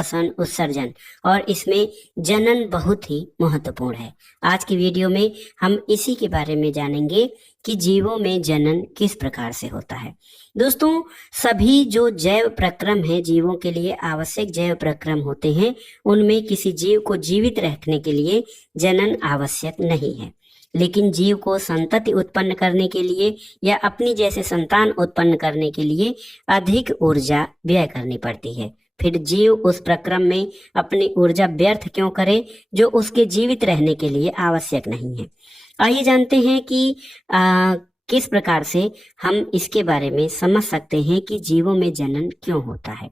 श्वसन उत्सर्जन और इसमें जनन बहुत ही महत्वपूर्ण है। आज की वीडियो में हम इसी के बारे में जानेंगे कि जीवों में जनन किस प्रकार से होता है। दोस्तों, सभी जो जैव प्रक्रम है, जीवों के लिए आवश्यक जैव प्रक्रम होते हैं, उनमें किसी जीव को जीवित रखने के लिए जनन आवश्यक नहीं है। लेकिन जीव को संतति उत्पन्न करने के लिए या अपनी जैसे संतान उत्पन्न करने के लिए अधिक ऊर्जा व्यय करनी पड़ती है। फिर जीव उस प्रक्रम में अपनी ऊर्जा व्यर्थ क्यों करे जो उसके जीवित रहने के लिए आवश्यक नहीं है। आइए जानते हैं कि किस प्रकार से हम इसके बारे में समझ सकते हैं कि जीवों में जनन क्यों होता है।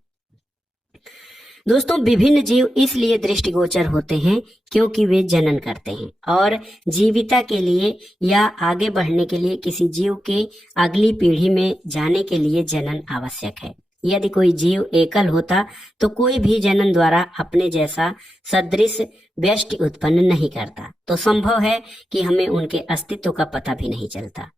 दोस्तों, विभिन्न जीव इसलिए दृष्टिगोचर होते हैं क्योंकि वे जनन करते हैं और जीविता के लिए या आगे बढ़ने के लिए किसी जीव के अगली पीढ़ी में जाने के लिए जनन आवश्यक है। यदि कोई जीव एकल होता तो कोई भी जनन द्वारा अपने जैसा सदृश व्यष्टि उत्पन्न नहीं करता, तो संभव है कि हमें उनके अस्तित्व का पता भी नहीं चलता।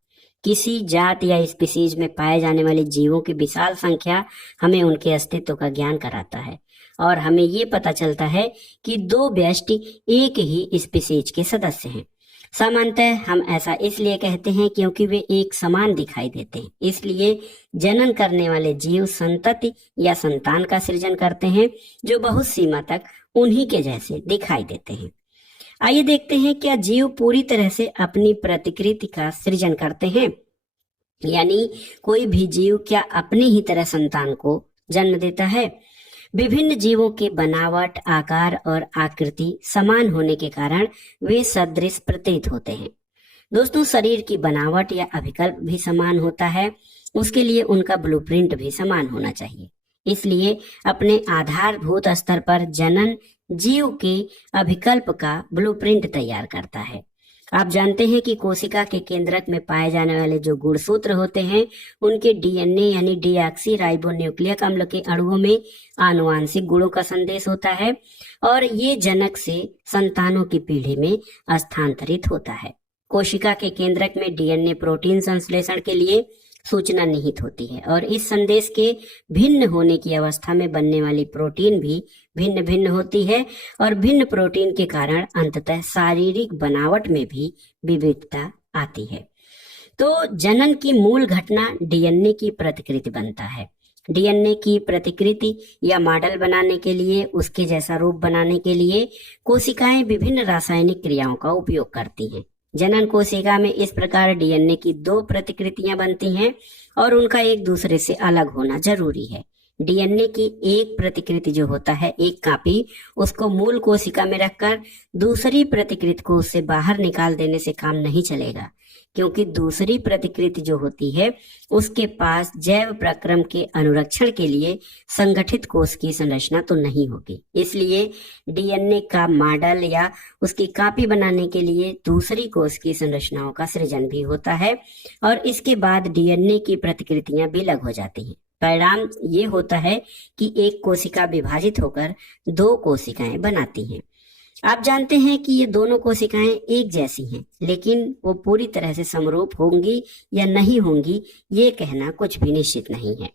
किसी जात या स्पीसीज में पाए जाने वाले जीवों की विशाल संख्या हमें उनके अस्तित्व का ज्ञान कराता है और हमें ये पता चलता है कि दो व्यष्टि एक ही स्पीसीज के सदस्य हैं। सामान्यतः हम ऐसा इसलिए कहते हैं क्योंकि वे एक समान दिखाई देते हैं। इसलिए जनन करने वाले जीव संतति या संतान का सृजन करते हैं जो बहुत सीमा तक उन्हीं के जैसे दिखाई देते हैं। आइए देखते हैं, क्या जीव पूरी तरह से अपनी प्रतिकृति का सृजन करते हैं, यानी कोई भी जीव क्या अपनी ही तरह संतान को जन्म देता है। विभिन्न जीवों के बनावट, आकार और आकृति समान होने के कारण वे सदृश प्रतीत होते हैं। दोस्तों, शरीर की बनावट या अभिकल्प भी समान होता है, उसके लिए उनका ब्लूप्रिंट भी समान होना चाहिए। इसलिए अपने आधारभूत स्तर पर जनन जीव के अभिकल्प का ब्लूप्रिंट तैयार करता है। आप जानते हैं कि कोशिका के केंद्रक में पाए जाने वाले जो गुणसूत्र होते हैं, उनके डीएनए यानी डीऑक्सी राइबोन्यूक्लिक अम्ल के अणुओं में आनुवांशिक गुणों का संदेश होता है और ये जनक से संतानों की पीढ़ी में स्थानांतरित होता है। कोशिका के केंद्रक में डीएनए प्रोटीन संश्लेषण के लिए सूचना निहित होती है और इस संदेश के भिन्न होने की अवस्था में बनने वाली प्रोटीन भी भिन्न भिन्न होती है और भिन्न प्रोटीन के कारण अंततः शारीरिक बनावट में भी विविधता आती है। तो जनन की मूल घटना डीएनए की प्रतिकृति बनता है। डीएनए की प्रतिकृति या मॉडल बनाने के लिए, उसके जैसा रूप बनाने के लिए कोशिकाएं विभिन्न रासायनिक क्रियाओं का उपयोग करती हैं। जनन कोशिका में इस प्रकार डीएनए की दो प्रतिकृतियां बनती हैं और उनका एक दूसरे से अलग होना जरूरी है। डीएनए की एक प्रतिकृति जो होता है, एक कॉपी, उसको मूल कोशिका में रखकर दूसरी प्रतिकृति को उससे बाहर निकाल देने से काम नहीं चलेगा, क्योंकि दूसरी प्रतिकृति जो होती है उसके पास जैव प्रक्रम के अनुरक्षण के लिए संगठित कोश की संरचना तो नहीं होगी। इसलिए डीएनए का मॉडल या उसकी कॉपी बनाने के लिए दूसरी कोश की संरचनाओं का सृजन भी होता है और इसके बाद डीएनए की प्रतिकृतियां विलग हो जाती हैं। परिणाम ये होता है कि एक कोशिका विभाजित होकर दो कोशिकाएं बनाती हैं। आप जानते हैं कि ये दोनों कोशिकाएं एक जैसी हैं, लेकिन वो पूरी तरह से समरूप होंगी या नहीं होंगी, ये कहना कुछ भी निश्चित नहीं है।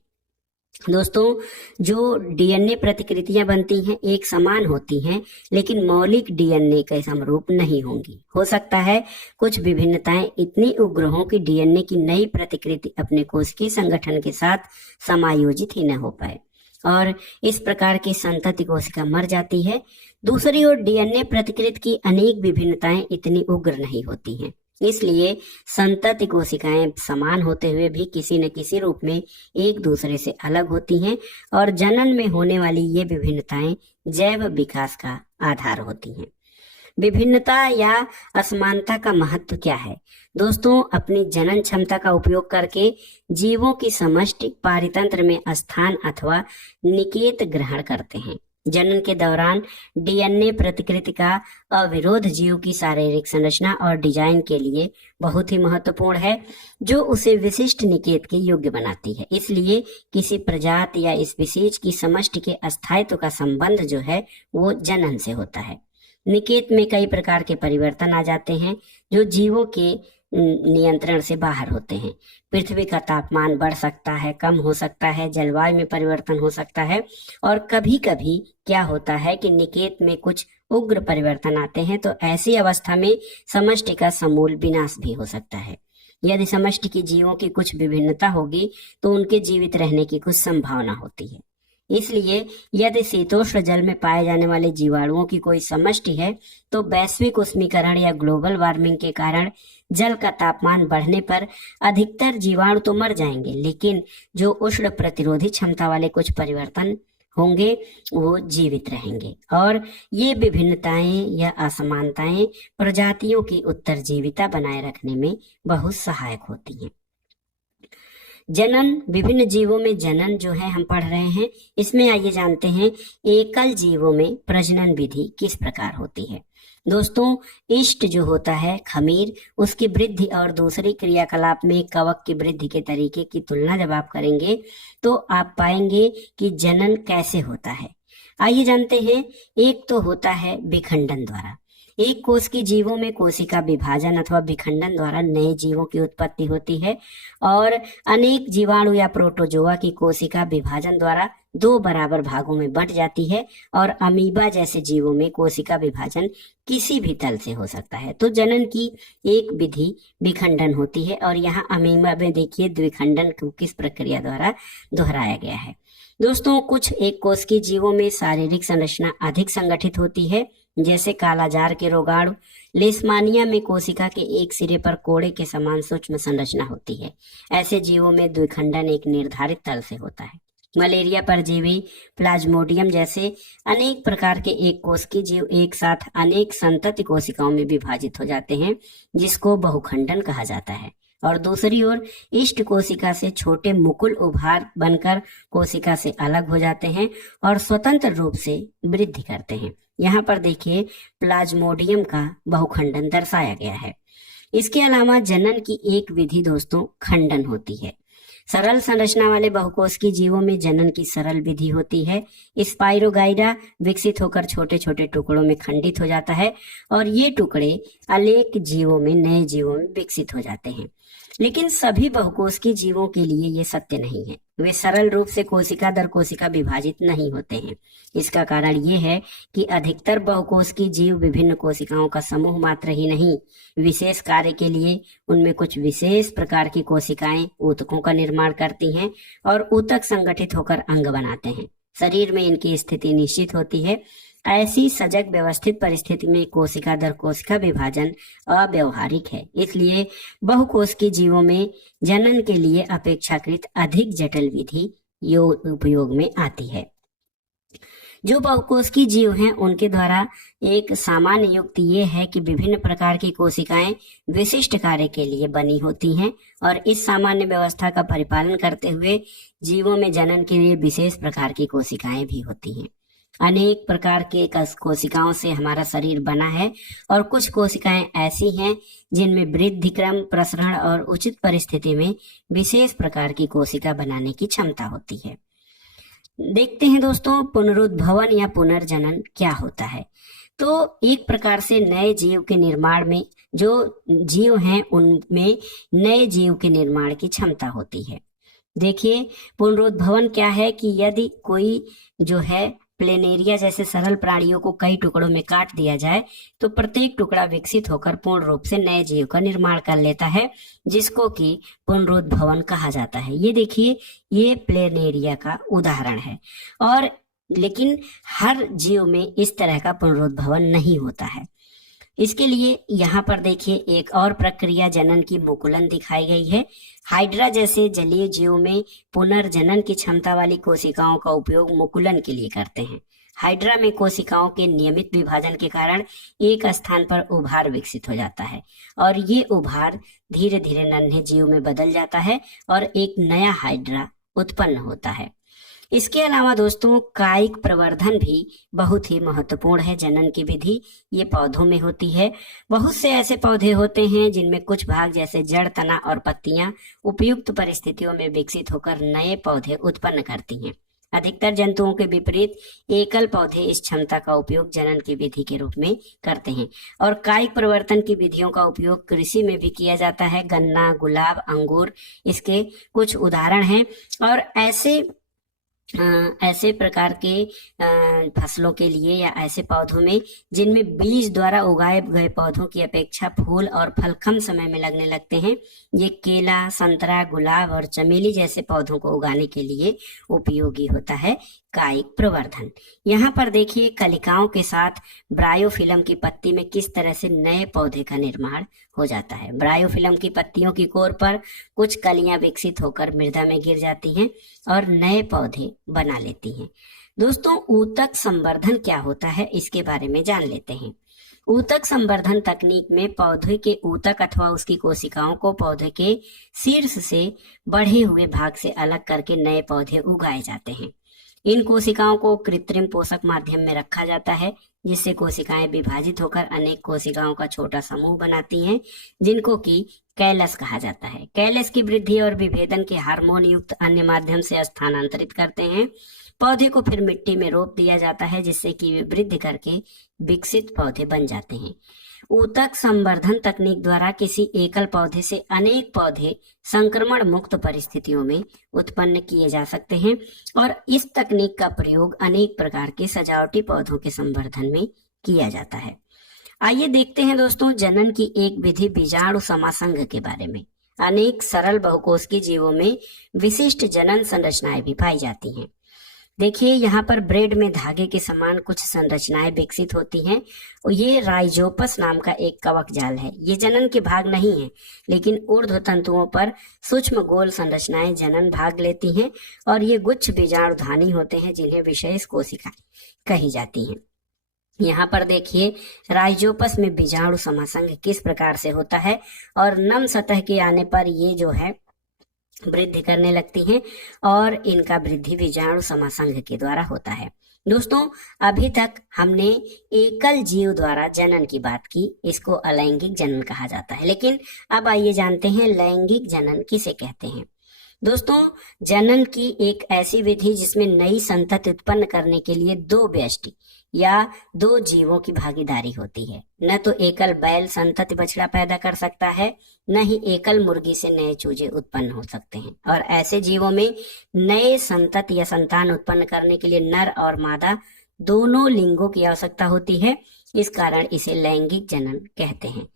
दोस्तों, जो डीएनए प्रतिकृतियां बनती हैं एक समान होती हैं, लेकिन मौलिक डीएनए के समरूप नहीं होंगी। हो सकता है कुछ विभिन्नताएं इतनी उग्र हों कि डीएनए की नई प्रतिकृति अपने कोशिकीय संगठन के साथ समायोजित ही न हो पाए और इस प्रकार की संतति कोशिका मर जाती है। दूसरी ओर डीएनए प्रतिकृति की अनेक विभिन्नताएं इतनी उग्र नहीं होती हैं, इसलिए संतति कोशिकाएं समान होते हुए भी किसी न किसी रूप में एक दूसरे से अलग होती हैं और जनन में होने वाली ये विभिन्नताएं जैव विकास का आधार होती हैं। विभिन्नता या असमानता का महत्व क्या है? दोस्तों, अपनी जनन क्षमता का उपयोग करके जीवों की समष्टि पारितंत्र में स्थान अथवा निकेत ग्रहण करते हैं। जनन के दौरान डीएनए प्रतिकृति का अविरोध जीव की शारीरिक संरचना और डिजाइन के लिए बहुत ही महत्वपूर्ण है, जो उसे विशिष्ट निकेत के योग्य बनाती है। इसलिए किसी प्रजाति या स्पीसीज की समष्टि के अस्थायित्व का संबंध जो है वो जनन से होता है। निकेत में कई प्रकार के परिवर्तन आ जाते हैं जो जीवों के नियंत्रण से बाहर होते हैं। पृथ्वी का तापमान बढ़ सकता है, कम हो सकता है, जलवायु में परिवर्तन हो सकता है, और कभी कभी क्या होता है कि निकेत में कुछ उग्र परिवर्तन आते हैं। तो ऐसी अवस्था में समष्टि का समूल विनाश भी हो सकता है। यदि समष्टि की जीवों की कुछ विभिन्नता होगी तो उनके जीवित रहने की कुछ संभावना होती है। इसलिए यदि शीतोष्ण जल में पाए जाने वाले जीवाणुओं की कोई समष्टि है तो वैश्विक उष्मीकरण या ग्लोबल वार्मिंग के कारण जल का तापमान बढ़ने पर अधिकतर जीवाणु तो मर जाएंगे, लेकिन जो उष्ण प्रतिरोधी क्षमता वाले कुछ परिवर्तन होंगे वो जीवित रहेंगे। और ये विभिन्नताएं या असमानताएं प्रजातियों की उत्तरजीविता बनाए रखने में बहुत सहायक होती हैं। जनन, विभिन्न जीवों में जनन जो है हम पढ़ रहे हैं, इसमें आइए जानते हैं एकल जीवों में प्रजनन विधि किस प्रकार होती है। दोस्तों, इष्ट जो होता है खमीर, उसकी वृद्धि और दूसरी क्रियाकलाप में कवक की वृद्धि के तरीके की तुलना जब आप करेंगे तो आप पाएंगे कि जनन कैसे होता है। आइए जानते हैं। एक तो होता है विखंडन द्वारा। एक कोष की जीवों में कोशिका विभाजन अथवा विखंडन द्वारा नए जीवों की उत्पत्ति होती है, और अनेक जीवाणु या प्रोटोजोआ की कोशिका विभाजन द्वारा दो बराबर भागों में बंट जाती है, और अमीबा जैसे जीवों में कोशिका विभाजन किसी भी तल से हो सकता है। तो जनन की एक विधि विखंडन होती है, और यहाँ अमीबा में देखिए द्विखंडन को किस प्रक्रिया द्वारा दोहराया गया है। दोस्तों, कुछ एक कोष की जीवों में शारीरिक संरचना अधिक संगठित होती है, जैसे कालाजार के रोगाणु। लेशमानिया में कोशिका के एक सिरे पर कोड़े के समान सूक्ष्म संरचना होती है। ऐसे जीवों में द्विखंडन एक निर्धारित तल से होता है। मलेरिया परजीवी, प्लाज्मोडियम जैसे अनेक प्रकार के एक कोश के जीव एक साथ अनेक संतति कोशिकाओं में विभाजित हो जाते हैं, जिसको बहुखंडन कहा जाता है। और दूसरी ओर इष्ट कोशिका से छोटे मुकुल उभार बनकर कोशिका से अलग हो जाते हैं और स्वतंत्र रूप से वृद्धि करते हैं। यहाँ पर देखिए प्लाज्मोडियम का बहुखंडन दर्शाया गया है। इसके अलावा जनन की एक विधि दोस्तों खंडन होती है। सरल संरचना वाले बहुकोश की जीवों में जनन की सरल विधि होती है। स्पाइरोगाइडा विकसित होकर छोटे छोटे टुकड़ों में खंडित हो जाता है, और ये टुकड़े अनेक जीवों में नए जीवों में विकसित हो जाते हैं। लेकिन सभी बहुकोश की जीवों के लिए ये सत्य नहीं है। वे सरल रूप से कोशिका दर कोशिका विभाजित नहीं होते हैं। इसका कारण ये है कि अधिकतर बहुकोश की जीव विभिन्न कोशिकाओं का समूह मात्र ही नहीं, विशेष कार्य के लिए उनमें कुछ विशेष प्रकार की कोशिकाएं ऊतकों का निर्माण करती हैं, और ऊतक संगठित होकर अंग बनाते हैं। शरीर में इनकी स्थिति निश्चित होती है। ऐसी सजग व्यवस्थित परिस्थिति में कोशिका दर कोशिका विभाजन अव्यवहारिक है। इसलिए बहुकोश के जीवों में जनन के लिए अपेक्षाकृत अधिक जटिल विधि उपयोग में आती है। जो बहुकोश की जीव हैं उनके द्वारा एक सामान्य युक्ति ये है कि विभिन्न प्रकार की कोशिकाएं विशिष्ट कार्य के लिए बनी होती हैं, और इस सामान्य व्यवस्था का परिपालन करते हुए जीवों में जनन के लिए विशेष प्रकार की कोशिकाएं भी होती हैं। अनेक प्रकार के कोशिकाओं से हमारा शरीर बना है, और कुछ कोशिकाएं ऐसी हैं जिनमें वृद्धि क्रम, प्रसरण और उचित परिस्थिति में विशेष प्रकार की कोशिका बनाने की क्षमता होती है। देखते हैं दोस्तों, पुनरुद्भवन या पुनर्जनन क्या होता है। तो एक प्रकार से नए जीव के निर्माण में, जो जीव हैं उनमें नए जीव के निर्माण की क्षमता होती है। देखिए, पुनरुद्भवन क्या है कि यदि कोई जो है प्लेनेरिया जैसे सरल प्राणियों को कई टुकड़ों में काट दिया जाए तो प्रत्येक टुकड़ा विकसित होकर पूर्ण रूप से नए जीव का निर्माण कर लेता है, जिसको कि पुनरुद्भवन कहा जाता है। ये देखिए, ये प्लेनेरिया का उदाहरण है। और लेकिन हर जीव में इस तरह का पुनरुद्भवन नहीं होता है। इसके लिए यहाँ पर देखिए एक और प्रक्रिया जनन की मुकुलन दिखाई गई है। हाइड्रा जैसे जलीय जीव में पुनर्जनन की क्षमता वाली कोशिकाओं का उपयोग मुकुलन के लिए करते हैं। हाइड्रा में कोशिकाओं के नियमित विभाजन के कारण एक स्थान पर उभार विकसित हो जाता है, और ये उभार धीरे धीरे नन्हे जीव में बदल जाता है और एक नया हाइड्रा उत्पन्न होता है। इसके अलावा दोस्तों, कायिक प्रवर्धन भी बहुत ही महत्वपूर्ण है जनन की विधि। ये पौधों में होती है। बहुत से ऐसे पौधे होते हैं जिनमें कुछ भाग जैसे जड़, तना और पत्तियां उपयुक्त परिस्थितियों में विकसित होकर नए पौधे उत्पन्न करती हैं। अधिकतर जंतुओं के विपरीत एकल पौधे इस क्षमता का उपयोग जनन की विधि के रूप में करते हैं। और कायिक प्रवर्तन की विधियों का उपयोग कृषि में भी किया जाता है। गन्ना, गुलाब, अंगूर इसके कुछ उदाहरण हैं। और ऐसे प्रकार के फसलों के लिए या ऐसे पौधों में जिनमें बीज द्वारा उगाए गए पौधों की अपेक्षा फूल और फल कम समय में लगने लगते हैं, ये केला, संतरा, गुलाब और चमेली जैसे पौधों को उगाने के लिए उपयोगी होता है कायिक प्रवर्धन। यहाँ पर देखिए कलिकाओं के साथ ब्रायोफिलम की पत्ती में किस तरह से नए पौधे का निर्माण हो जाता है। ब्रायोफिलम की पत्तियों की कोर पर कुछ कलियां विकसित होकर मृदा में गिर जाती हैं और नए पौधे बना लेती हैं। दोस्तों, ऊतक संवर्धन क्या होता है इसके बारे में जान लेते हैं। ऊतक संवर्धन तकनीक में पौधे के ऊतक अथवा उसकी कोशिकाओं को पौधे के शीर्ष से बढ़े हुए भाग से अलग करके नए पौधे उगाए जाते हैं। इन कोशिकाओं को कृत्रिम पोषक माध्यम में रखा जाता है, जिससे कोशिकाएं विभाजित होकर अनेक कोशिकाओं का छोटा समूह बनाती हैं, जिनको कि कैलस कहा जाता है। कैलस की वृद्धि और विभेदन के हार्मोन युक्त अन्य माध्यम से स्थानांतरित करते हैं। पौधे को फिर मिट्टी में रोप दिया जाता है, जिससे कि वे वृद्धि करके विकसित पौधे बन जाते हैं। ऊतक संवर्धन तकनीक द्वारा किसी एकल पौधे से अनेक पौधे संक्रमण मुक्त परिस्थितियों में उत्पन्न किए जा सकते हैं और इस तकनीक का प्रयोग अनेक प्रकार के सजावटी पौधों के संवर्धन में किया जाता है। आइए देखते हैं दोस्तों जनन की एक विधि बीजाणु समासंग के बारे में। अनेक सरल बहुकोशिकीय जीवों में विशिष्ट जनन संरचनाएं भी पाई जाती हैं। देखिए यहाँ पर ब्रेड में धागे के समान कुछ संरचनाएं विकसित होती हैं और ये राइजोपस नाम का एक कवक जाल है। ये जनन के भाग नहीं है, लेकिन ऊर्ध्व तंतुओं पर सूक्ष्म गोल संरचनाएं जनन भाग लेती हैं और ये गुच्छ बीजाणुधानी होते हैं, जिन्हें विशेष कोशिका कही जाती हैं। यहाँ पर देखिए राइजोपस में बीजाणु समासंग किस प्रकार से होता है और नम सतह के आने पर ये जो है वृद्धि करने लगती हैं और इनका वृद्धि बीजाणु समासंग के द्वारा होता है। दोस्तों, अभी तक हमने एकल जीव द्वारा जनन की बात की, इसको अलैंगिक जनन कहा जाता है। लेकिन अब आइए जानते हैं लैंगिक जनन किसे कहते हैं। दोस्तों, जनन की एक ऐसी विधि जिसमें नई संतति उत्पन्न करने के लिए दो व्यष्टि या दो जीवों की भागीदारी होती है। न तो एकल बैल संतति बछड़ा पैदा कर सकता है, न ही एकल मुर्गी से नए चूजे उत्पन्न हो सकते हैं। और ऐसे जीवों में नए संतति या संतान उत्पन्न करने के लिए नर और मादा दोनों लिंगों की आवश्यकता होती है। इस कारण इसे लैंगिक जनन कहते हैं।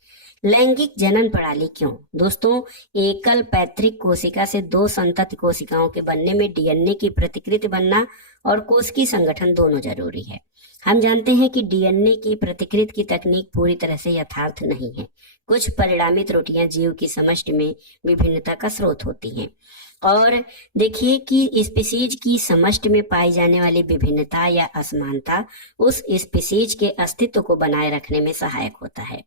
लैंगिक जनन प्रणाली क्यों? दोस्तों, एकल पैतृक कोशिका से दो संतति कोशिकाओं के बनने में डीएनए की प्रतिकृति बनना और कोशिकीय संगठन दोनों जरूरी है। हम जानते हैं कि डीएनए की प्रतिकृति की तकनीक पूरी तरह से यथार्थ नहीं है। कुछ परिणामी त्रुटियां जीव की समष्टि में विभिन्नता का स्रोत होती हैं। और देखिए कि स्पीसीज की समष्टि में पाई जाने वाली विभिन्नता या असमानता उस स्पीसीज के अस्तित्व को बनाए रखने में सहायक होता है।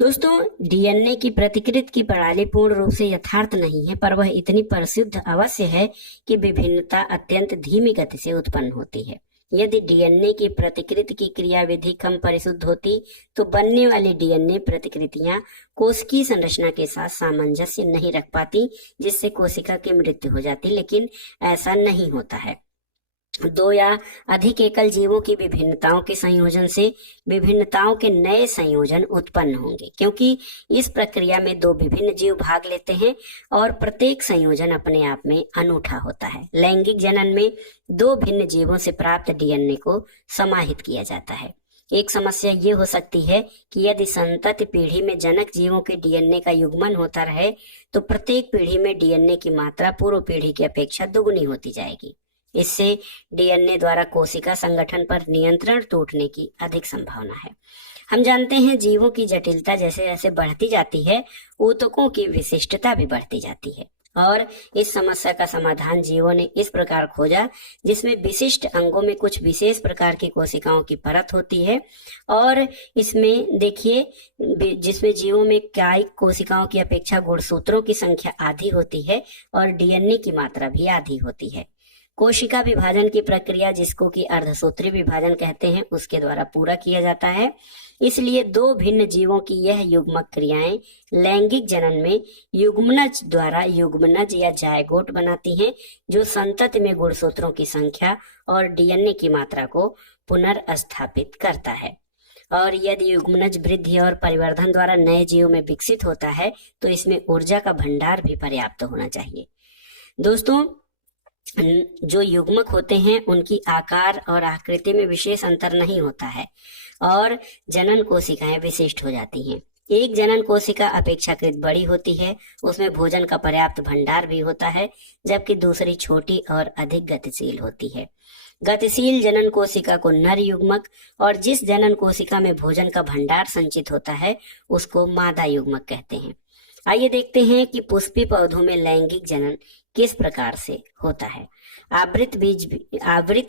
दोस्तों, डीएनए की प्रतिकृति की प्रणाली पूर्ण रूप से यथार्थ नहीं है, पर वह इतनी परिशुद्ध अवश्य है कि विभिन्नता अत्यंत धीमी गति से उत्पन्न होती है। यदि डीएनए की प्रतिकृति की क्रियाविधि कम परिशुद्ध होती तो बनने वाली डीएनए प्रतिकृतियां कोशिकीय संरचना के साथ सामंजस्य नहीं रख पाती, जिससे कोशिका की मृत्यु हो जाती। लेकिन ऐसा नहीं होता है। दो या अधिक एकल जीवों की विभिन्नताओं के संयोजन से विभिन्नताओं के नए संयोजन उत्पन्न होंगे, क्योंकि इस प्रक्रिया में दो विभिन्न जीव भाग लेते हैं और प्रत्येक संयोजन अपने आप में अनूठा होता है। लैंगिक जनन में दो भिन्न जीवों से प्राप्त डीएनए को समाहित किया जाता है। एक समस्या ये हो सकती है कि यदि संतति पीढ़ी में जनक जीवों के डीएनए का युग्मन होता रहे तो प्रत्येक पीढ़ी में डीएनए की मात्रा पूर्व पीढ़ी की अपेक्षा दुगुनी होती जाएगी। इससे डीएनए द्वारा कोशिका संगठन पर नियंत्रण टूटने की अधिक संभावना है। हम जानते हैं जीवों की जटिलता जैसे जैसे बढ़ती जाती है, ऊतकों की विशिष्टता भी बढ़ती जाती है और इस समस्या का समाधान जीवों ने इस प्रकार खोजा जिसमें विशिष्ट अंगों में कुछ विशेष प्रकार की कोशिकाओं की परत होती है और इसमें देखिए जिसमें जीवों में कायिक कोशिकाओं की अपेक्षा गुणसूत्रों की संख्या आधी होती है और डीएनए की मात्रा भी आधी होती है। कोशिका विभाजन की प्रक्रिया, जिसको कि अर्धसूत्री विभाजन कहते हैं, उसके द्वारा पूरा किया जाता है। इसलिए दो भिन्न जीवों की यह युग्मक क्रियाएं लैंगिक जनन में युग्मनज द्वारा युग्मनज या जायगोट बनाती हैं, जो संतति में गुणसूत्रों की संख्या और डीएनए की मात्रा को पुनर्स्थापित करता है। और यदि युग्मनज वृद्धि और परिवर्धन द्वारा नए जीव में विकसित होता है तो इसमें ऊर्जा का भंडार भी पर्याप्त होना चाहिए। दोस्तों, जो युग्मक होते हैं उनकी आकार और आकृति में विशेष अंतर नहीं होता है और जनन कोशिकाएं विशिष्ट हो जाती हैं। एक जनन कोशिका अपेक्षाकृत बड़ी होती है, उसमें भोजन का पर्याप्त भंडार भी होता है, जबकि दूसरी छोटी और अधिक गतिशील होती है। गतिशील जनन कोशिका को नर युग्मक और जिस जनन कोशिका में भोजन का भंडार संचित होता है उसको मादा युग्मक कहते हैं। आइए देखते हैं कि पुष्पी पौधों में लैंगिक जनन किस प्रकार से होता है। आवृत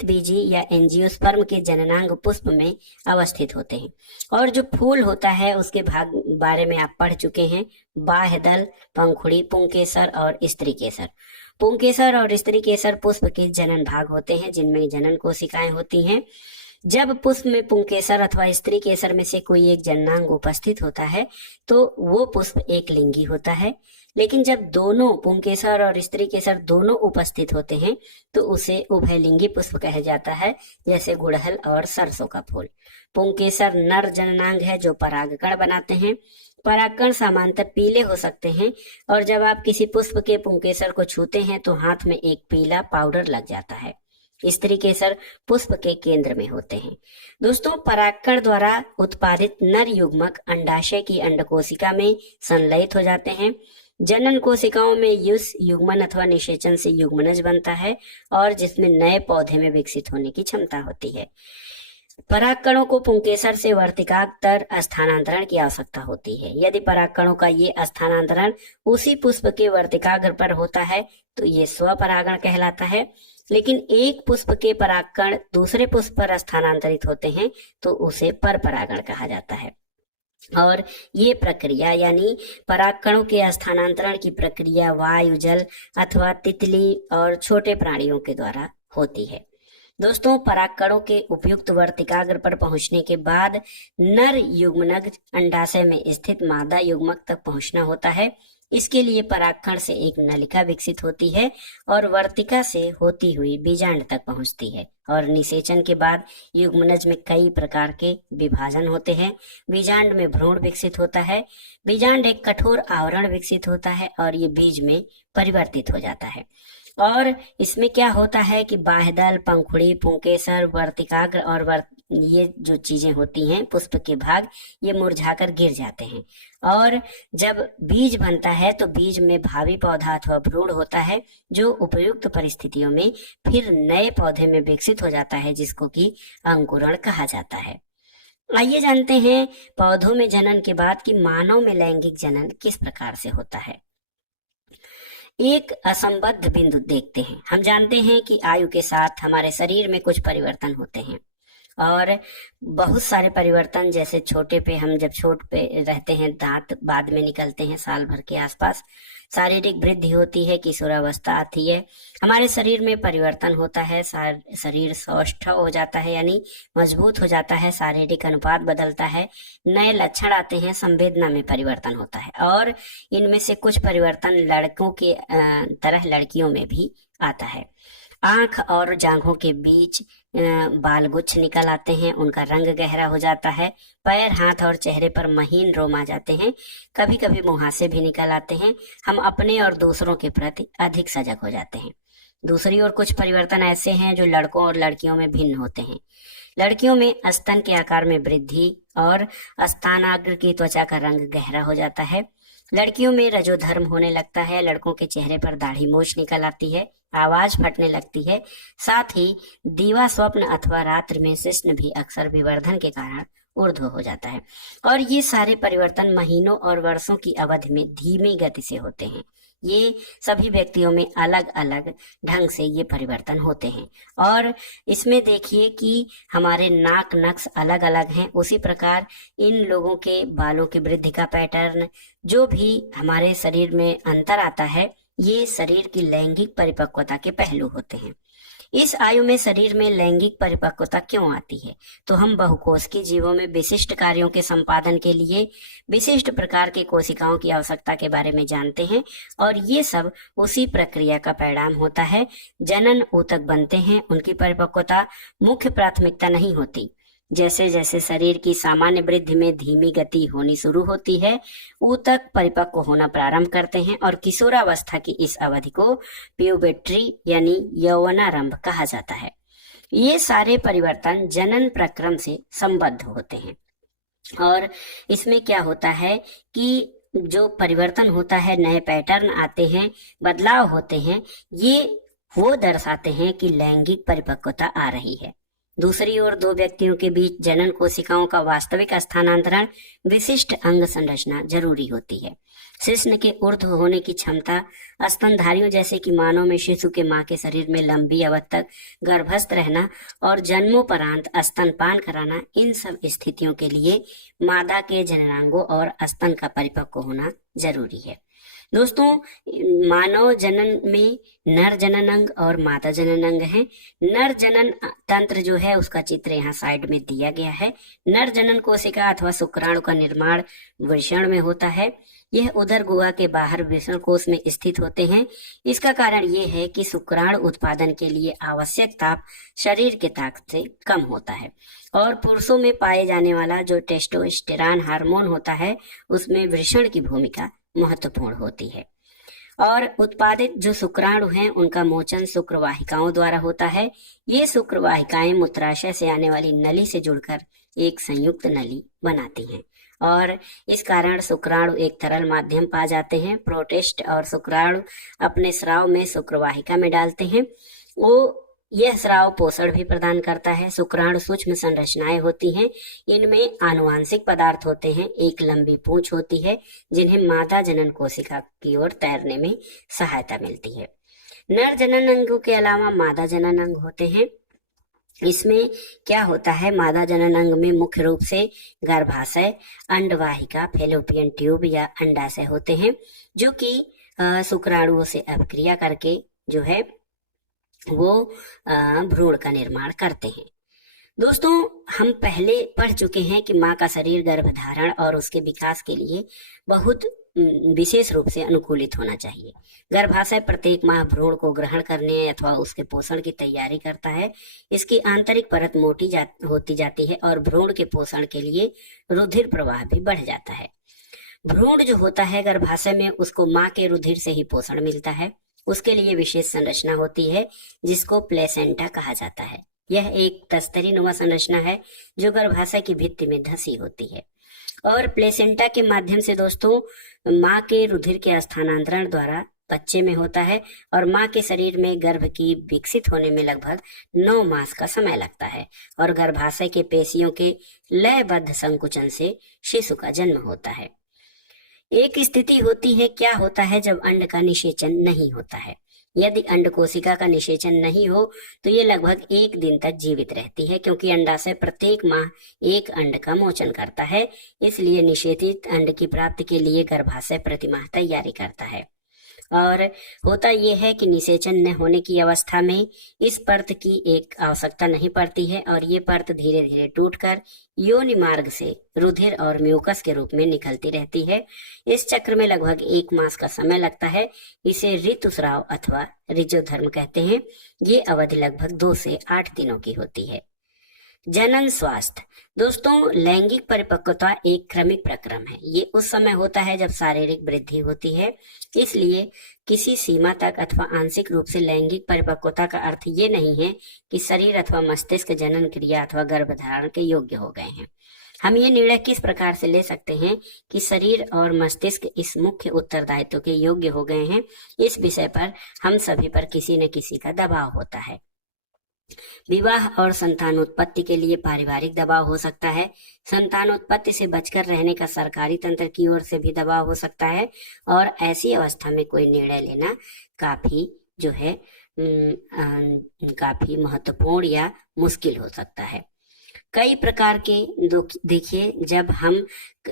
बीजी या एंजियोस्पर्म के जननांग पुष्प में अवस्थित होते हैं और जो फूल होता है उसके भाग बारे में आप पढ़ चुके हैं। बाह्य दल, पंखुड़ी, पुंकेसर और स्त्री केसर। पुंकेसर और स्त्री केसर पुष्प के जनन भाग होते हैं जिनमें जनन कोशिकाएं होती हैं। जब पुष्प में पुंकेसर अथवा स्त्री केसर में से कोई एक जननांग उपस्थित होता है तो वो पुष्प एक लिंगी होता है, लेकिन जब दोनों पुंकेसर और स्त्री केसर दोनों उपस्थित होते हैं तो उसे उभयलिंगी पुष्प कहा जाता है, जैसे गुड़हल और सरसों का फूल। पुंकेसर नर जननांग है जो परागकण बनाते हैं। परागकण सामान्यतः पीले हो सकते हैं और जब आप किसी पुष्प के पुंकेसर को छूते हैं तो हाथ में एक पीला पाउडर लग जाता है। स्त्री केसर पुष्प के केंद्र में होते हैं। दोस्तों, परागकण द्वारा उत्पादित नर युग्मक अंडाशय की अंडकोशिका में संलयित हो जाते हैं। जनन कोशिकाओं में युग्मन अथवा निषेचन से युग्मनज बनता है और जिसमें नए पौधे में विकसित होने की क्षमता होती है। परागकणों को पुंकेसर से वर्तिकाग्र स्थानांतरण की आवश्यकता होती है। यदि परागकणों का ये स्थानांतरण उसी पुष्प के वर्तिकाग्र पर होता है तो ये स्वपरागण कहलाता है, लेकिन एक पुष्प के परागकण दूसरे पुष्प पर स्थानांतरित होते हैं तो उसे परपरागण कहा जाता है। और ये प्रक्रिया यानी परागकणों के स्थानांतरण की प्रक्रिया वायु, जल अथवा तितली और छोटे प्राणियों के द्वारा होती है। दोस्तों, परागकणों के उपयुक्त वर्तिकाग्र पर पहुंचने के बाद नर युग्मनज अंडाशय में स्थित मादा युग्मक तक पहुंचना होता है। इसके लिए परागकण से एक नलिका विकसित होती है और वर्तिका से होती हुई बीजांड तक पहुंचती है। और निषेचन के बाद युग्मनज में कई प्रकार के विभाजन होते हैं। बीजांड में भ्रूण विकसित होता है। बीजांड एक कठोर आवरण विकसित होता है और ये बीज में परिवर्तित हो जाता है। और इसमें क्या होता है कि बाह्यदल, पंखुड़ी, पुंकेसर, वर्तिकाग्र और ये जो चीजें होती हैं पुष्प के भाग, ये मुरझाकर गिर जाते हैं और जब बीज बनता है तो बीज में भावी पौधा अथवा भ्रूण होता है जो उपयुक्त परिस्थितियों में फिर नए पौधे में विकसित हो जाता है, जिसको कि अंकुरण कहा जाता है। आइए जानते हैं पौधों में जनन के बाद कि मानव में लैंगिक जनन किस प्रकार से होता है। एक असंबद्ध बिंदु देखते हैं। हम जानते हैं कि आयु के साथ हमारे शरीर में कुछ परिवर्तन होते हैं और बहुत सारे परिवर्तन, जैसे छोटे पे हम जब छोट पे रहते हैं दांत बाद में निकलते हैं साल भर के आसपास। शारीरिक वृद्धि होती है, किशोरावस्था आती है, हमारे शरीर में परिवर्तन होता है, शरीर सौष्ठव हो जाता है यानी मजबूत हो जाता है, शारीरिक अनुपात बदलता है, नए लक्षण आते हैं, संवेदना में परिवर्तन होता है और इनमें से कुछ परिवर्तन लड़कों के तरह लड़कियों में भी आता है। आंख और जांघों के बीच बाल गुच्छ निकल आते हैं, उनका रंग गहरा हो जाता है, पैर, हाथ और चेहरे पर महीन रोम आ जाते हैं, कभी कभी मुहासे भी निकल आते हैं। हम अपने और दूसरों के प्रति अधिक सजग हो जाते हैं। दूसरी ओर कुछ परिवर्तन ऐसे हैं जो लड़कों और लड़कियों में भिन्न होते हैं। लड़कियों में स्तन के आकार में वृद्धि और स्तनाग्र की त्वचा का रंग गहरा हो जाता है। लड़कियों में रजोधर्म होने लगता है, लड़कों के चेहरे पर दाढ़ी मूछ निकल आती है, आवाज फटने लगती है, साथ ही दीवा स्वप्न अथवा रात्रि में शिश्न भी अक्सर विवर्धन के कारण ऊर्ध्व हो जाता है। और ये सारे परिवर्तन महीनों और वर्षों की अवधि में धीमी गति से होते हैं। ये सभी व्यक्तियों में अलग अलग ढंग से ये परिवर्तन होते हैं और इसमें देखिए कि हमारे नाक नक्श अलग अलग हैं, उसी प्रकार इन लोगों के बालों की वृद्धि का पैटर्न, जो भी हमारे शरीर में अंतर आता है, ये शरीर की लैंगिक परिपक्वता के पहलू होते हैं। इस आयु में शरीर में लैंगिक परिपक्वता क्यों आती है? तो हम बहुकोशिकीय जीवों में विशिष्ट कार्यों के संपादन के लिए विशिष्ट प्रकार के कोशिकाओं की आवश्यकता के बारे में जानते हैं और ये सब उसी प्रक्रिया का परिणाम होता है। जनन ऊतक बनते हैं, उनकी परिपक्वता मुख्य प्राथमिकता नहीं होती। जैसे जैसे शरीर की सामान्य वृद्धि में धीमी गति होनी शुरू होती है, ऊतक परिपक्व होना प्रारंभ करते हैं और किशोरावस्था की इस अवधि को प्यूबर्टी यानी यौवनारंभ कहा जाता है। ये सारे परिवर्तन जनन प्रक्रम से संबद्ध होते हैं और इसमें क्या होता है कि जो परिवर्तन होता है, नए पैटर्न आते हैं, बदलाव होते हैं, ये वो दर्शाते हैं कि लैंगिक परिपक्वता आ रही है। दूसरी ओर दो व्यक्तियों के बीच जनन कोशिकाओं का वास्तविक स्थानांतरण विशिष्ट अंग संरचना जरूरी होती है। शिश्न के ऊर्ध्व होने की क्षमता, स्तनधारियों जैसे कि मानव में शिशु के मां के शरीर में लंबी अवधि तक गर्भस्थ रहना और जन्मोपरांत स्तनपान कराना, इन सब स्थितियों के लिए मादा के जननांगों और स्तन का परिपक्व होना जरूरी है। दोस्तों, मानव जनन में नर जनन अंग और मादा जनन अंग है। नर जनन तंत्र जो है उसका चित्र यहाँ साइड में दिया गया है। नर जनन कोशिका अथवा शुक्राणु का निर्माण वृषण में होता है। यह उदर गुहा के बाहर वृषण कोश में स्थित होते हैं। इसका कारण ये है कि शुक्राणु उत्पादन के लिए आवश्यक ताप शरीर के ताप से कम होता है और पुरुषों में पाए जाने वाला जो टेस्टोस्टेरॉन हार्मोन होता है उसमें वृषण की भूमिका महत्वपूर्ण होती है। और उत्पादित जो शुक्राणु हैं उनका मोचन शुक्रवाहिकाओं द्वारा होता है। ये शुक्रवाहिकाएं मूत्राशय से आने वाली नली से जुड़कर एक संयुक्त नली बनाती हैं और इस कारण शुक्राणु एक तरल माध्यम पा जाते हैं। प्रोटेस्ट और शुक्राणु अपने स्राव में शुक्रवाहिका में डालते हैं। यह स्राव पोषण भी प्रदान करता है। शुक्राणु सूक्ष्म संरचनाएं होती हैं। इनमें आनुवांशिक पदार्थ होते हैं। एक लंबी पूंछ होती है जिन्हें मादा जनन कोशिका की ओर तैरने में सहायता मिलती है। नर जनन अंगों के अलावा मादा जनन अंग होते हैं। इसमें क्या होता है, मादा जनन अंग में मुख्य रूप से गर्भाशय, अंडवाहिका, फैलोपियन ट्यूब या अंडाशय होते हैं जो कि शुक्राणुओं से अपक्रिया करके जो है वो भ्रूण का निर्माण करते हैं। दोस्तों, हम पहले पढ़ चुके हैं कि माँ का शरीर गर्भधारण और उसके विकास के लिए बहुत विशेष रूप से अनुकूलित होना चाहिए। गर्भाशय प्रत्येक माह भ्रूण को ग्रहण करने अथवा उसके पोषण की तैयारी करता है। इसकी आंतरिक परत मोटी होती जाती है और भ्रूण के पोषण के लिए रुधिर प्रवाह भी बढ़ जाता है। भ्रूण जो होता है गर्भाशय में, उसको माँ के रुधिर से ही पोषण मिलता है। उसके लिए विशेष संरचना होती है जिसको प्लेसेंटा कहा जाता है। यह एक तस्तरी नुमा संरचना है जो गर्भाशय की भित्ति में धसी होती है और प्लेसेंटा के माध्यम से दोस्तों माँ के रुधिर के स्थानांतरण द्वारा बच्चे में होता है और माँ के शरीर में गर्भ की विकसित होने में लगभग 9 मास का समय लगता है और गर्भाशय के पेशियों के लयबद्ध संकुचन से शिशु का जन्म होता है। एक स्थिति होती है, क्या होता है जब अंड का निषेचन नहीं होता है। यदि अंड कोशिका का निषेचन नहीं हो तो ये लगभग 1 दिन तक जीवित रहती है, क्योंकि अंडाशय प्रत्येक माह एक अंड का मोचन करता है। इसलिए निषेचित अंड की प्राप्ति के लिए गर्भाशय प्रतिमाह तैयारी करता है। और होता यह है कि निषेचन न होने की अवस्था में इस परत की एक आवश्यकता नहीं पड़ती है और ये परत धीरे धीरे टूटकर योनि मार्ग से रुधिर और म्यूकस के रूप में निकलती रहती है। इस चक्र में लगभग 1 मास का समय लगता है। इसे ऋतुस्राव अथवा ऋजोधर्म कहते हैं। ये अवधि लगभग 2 से 8 दिनों की होती है। जनन स्वास्थ्य। दोस्तों, लैंगिक परिपक्वता एक क्रमिक प्रक्रम है। ये उस समय होता है जब शारीरिक वृद्धि होती है। इसलिए किसी सीमा तक अथवा आंशिक रूप से लैंगिक परिपक्वता का अर्थ ये नहीं है कि शरीर अथवा मस्तिष्क जनन क्रिया अथवा गर्भधारण के योग्य हो गए हैं। हम ये निर्णय किस प्रकार से ले सकते हैं कि शरीर और मस्तिष्क इस मुख्य उत्तरदायित्व के योग्य हो गए हैं, इस विषय पर हम सभी पर किसी न किसी का दबाव होता है। विवाह और संतानोत्पत्ति के लिए पारिवारिक दबाव हो सकता है। संतानोत्पत्ति से बचकर रहने का सरकारी तंत्र की ओर से भी दबाव हो सकता है और ऐसी अवस्था में कोई निर्णय लेना काफी जो है काफी महत्वपूर्ण या मुश्किल हो सकता है। कई प्रकार के देखिए, जब हम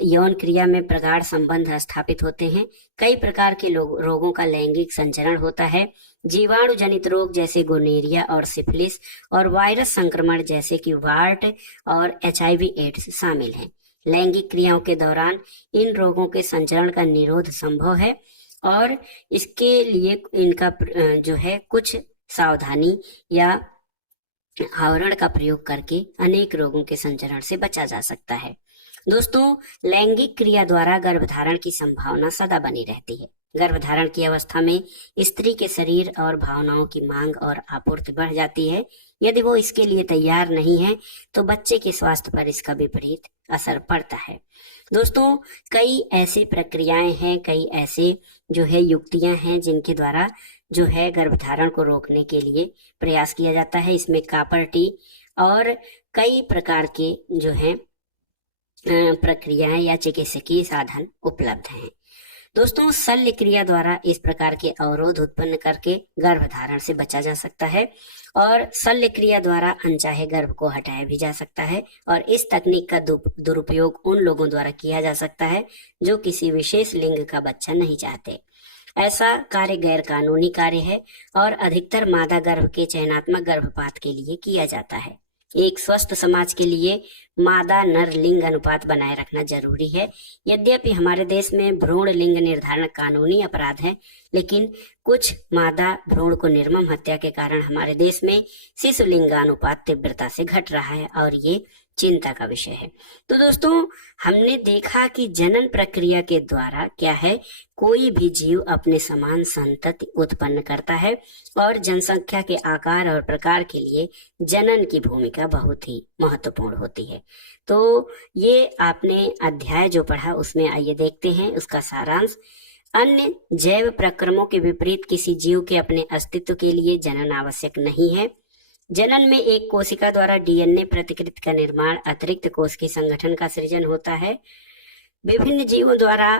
यौन क्रिया में प्रगाढ़ संबंध स्थापित होते हैं, कई प्रकार के रोगों का लैंगिक संचरण होता है। जीवाणु जनित रोग जैसे गोनेरिया और सिफिलिस और वायरस संक्रमण जैसे कि वार्ट और HIV एड्स शामिल हैं। लैंगिक क्रियाओं के दौरान इन रोगों के संचरण का निरोध संभव है और इसके लिए इनका जो है कुछ सावधानी या आवरण का प्रयोग करके अनेक रोगों के संचरण से बचा जा सकता है। दोस्तों, लैंगिक क्रिया द्वारा गर्भधारण की संभावना सदा बनी रहती है। गर्भधारण की अवस्था में स्त्री के शरीर और भावनाओं की मांग और आपूर्ति बढ़ जाती है। यदि वो इसके लिए तैयार नहीं है तो बच्चे के स्वास्थ्य पर इसका विपरीत असर पड़ता है। दोस्तों, कई ऐसी प्रक्रियाएं हैं, कई ऐसे जो है युक्तियां हैं जिनके द्वारा जो है गर्भधारण को रोकने के लिए प्रयास किया जाता है। इसमें कॉपर टी और कई प्रकार के जो है प्रक्रियाएं या चिकित्सकीय साधन उपलब्ध हैं। दोस्तों, शल्य क्रिया द्वारा इस प्रकार के अवरोध उत्पन्न करके गर्भधारण से बचा जा सकता है और शल्य क्रिया द्वारा अनचाहे गर्भ को हटाया भी जा सकता है और इस तकनीक का दुरुपयोग उन लोगों द्वारा किया जा सकता है जो किसी विशेष लिंग का बच्चा नहीं चाहते। ऐसा कार्य गैर कानूनी कार्य है और अधिकतर मादा गर्भ के चयनात्मक गर्भपात के लिए किया जाता है। एक स्वस्थ समाज के लिए मादा नर लिंग अनुपात बनाए रखना जरूरी है। यद्यपि हमारे देश में भ्रूण लिंग निर्धारण कानूनी अपराध है, लेकिन कुछ मादा भ्रूण को निर्मम हत्या के कारण हमारे देश में शिशु लिंगानुपात तीव्रता से घट रहा है और ये चिंता का विषय है। तो दोस्तों, हमने देखा कि जनन प्रक्रिया के द्वारा क्या है, कोई भी जीव अपने समान संतति उत्पन्न करता है और जनसंख्या के आकार और प्रकार के लिए जनन की भूमिका बहुत ही महत्वपूर्ण होती है। तो ये आपने अध्याय जो पढ़ा उसमें आइए देखते हैं उसका सारांश। अन्य जैव प्रक्रमों के विपरीत किसी जीव के अपने अस्तित्व के लिए जनन आवश्यक नहीं है। जनन में एक कोशिका द्वारा DNA प्रतिकृति का निर्माण, अतिरिक्त कोश की संगठन का सृजन होता है। विभिन्न जीवों द्वारा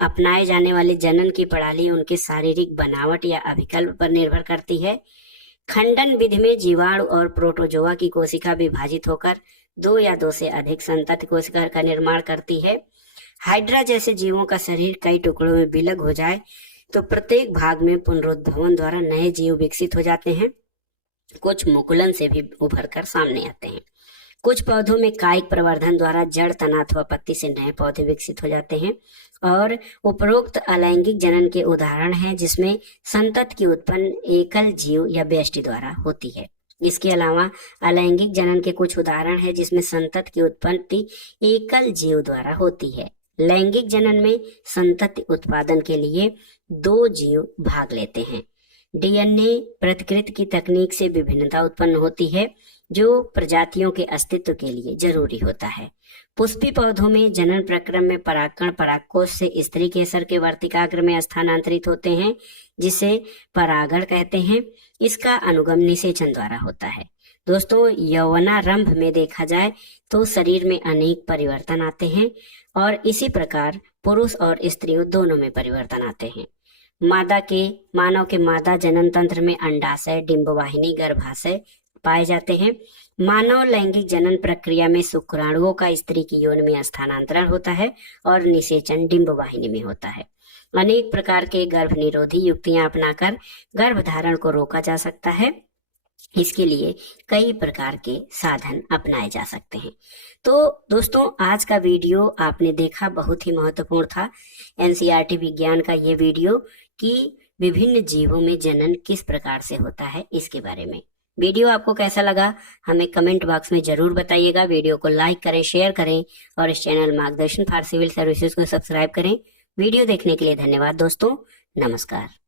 अपनाए जाने वाले जनन की प्रणाली उनके शारीरिक बनावट या अभिकल्प पर निर्भर करती है। खंडन विधि में जीवाणु और प्रोटोजोआ की कोशिका विभाजित होकर 2 या 2 से अधिक संतति कोशिका का निर्माण करती है। हाइड्रा जैसे जीवों का शरीर कई टुकड़ों में विलग हो जाए तो प्रत्येक भाग में पुनरुद्भवन द्वारा नए जीव विकसित हो जाते हैं। कुछ मुकुलन से भी उभर कर सामने आते हैं। कुछ पौधों में कायिक प्रवर्धन द्वारा जड़, तना अथवा पत्ती से नए पौधे विकसित हो जाते हैं और उपरोक्त अलैंगिक जनन के उदाहरण हैं जिसमें संतति की उत्पन्न एकल जीव या व्यष्टि द्वारा होती है। इसके अलावा अलैंगिक जनन के कुछ उदाहरण हैं जिसमें संतति की उत्पत्ति एकल जीव द्वारा होती है। लैंगिक जनन में संतति उत्पादन के लिए 2 जीव भाग लेते हैं। DNA प्रतिकृति की तकनीक से विभिन्नता उत्पन्न होती है जो प्रजातियों के अस्तित्व के लिए जरूरी होता है। पुष्पी पौधों में जनन प्रक्रम में परागकण परागकोश से स्त्री केसर के वर्तिकाग्र में स्थानांतरित होते हैं जिसे परागण कहते हैं। इसका अनुगम निषेचन द्वारा होता है। दोस्तों, यौवनारंभ में देखा जाए तो शरीर में अनेक परिवर्तन आते हैं और इसी प्रकार पुरुष और स्त्रियों दोनों में परिवर्तन आते हैं। मानव के मादा जनन तंत्र में अंडाशय, डिंबवाहिनी, गर्भाशय पाए जाते हैं। मानव लैंगिक जनन प्रक्रिया में शुक्राणुओं का स्त्री की योनि में स्थानांतरण होता है और निषेचन डिंबवाहिनी में होता है। अनेक प्रकार के गर्भ निरोधी युक्तियां अपनाकर गर्भधारण को रोका जा सकता है। इसके लिए कई प्रकार के साधन अपनाए जा सकते हैं। तो दोस्तों, आज का वीडियो आपने देखा बहुत ही महत्वपूर्ण था। NCERT विज्ञान का ये वीडियो कि विभिन्न जीवों में जनन किस प्रकार से होता है इसके बारे में। वीडियो आपको कैसा लगा हमें कमेंट बॉक्स में जरूर बताइएगा। वीडियो को लाइक करें, शेयर करें और इस चैनल मार्गदर्शन फॉर सिविल सर्विसेज को सब्सक्राइब करें। वीडियो देखने के लिए धन्यवाद दोस्तों। नमस्कार।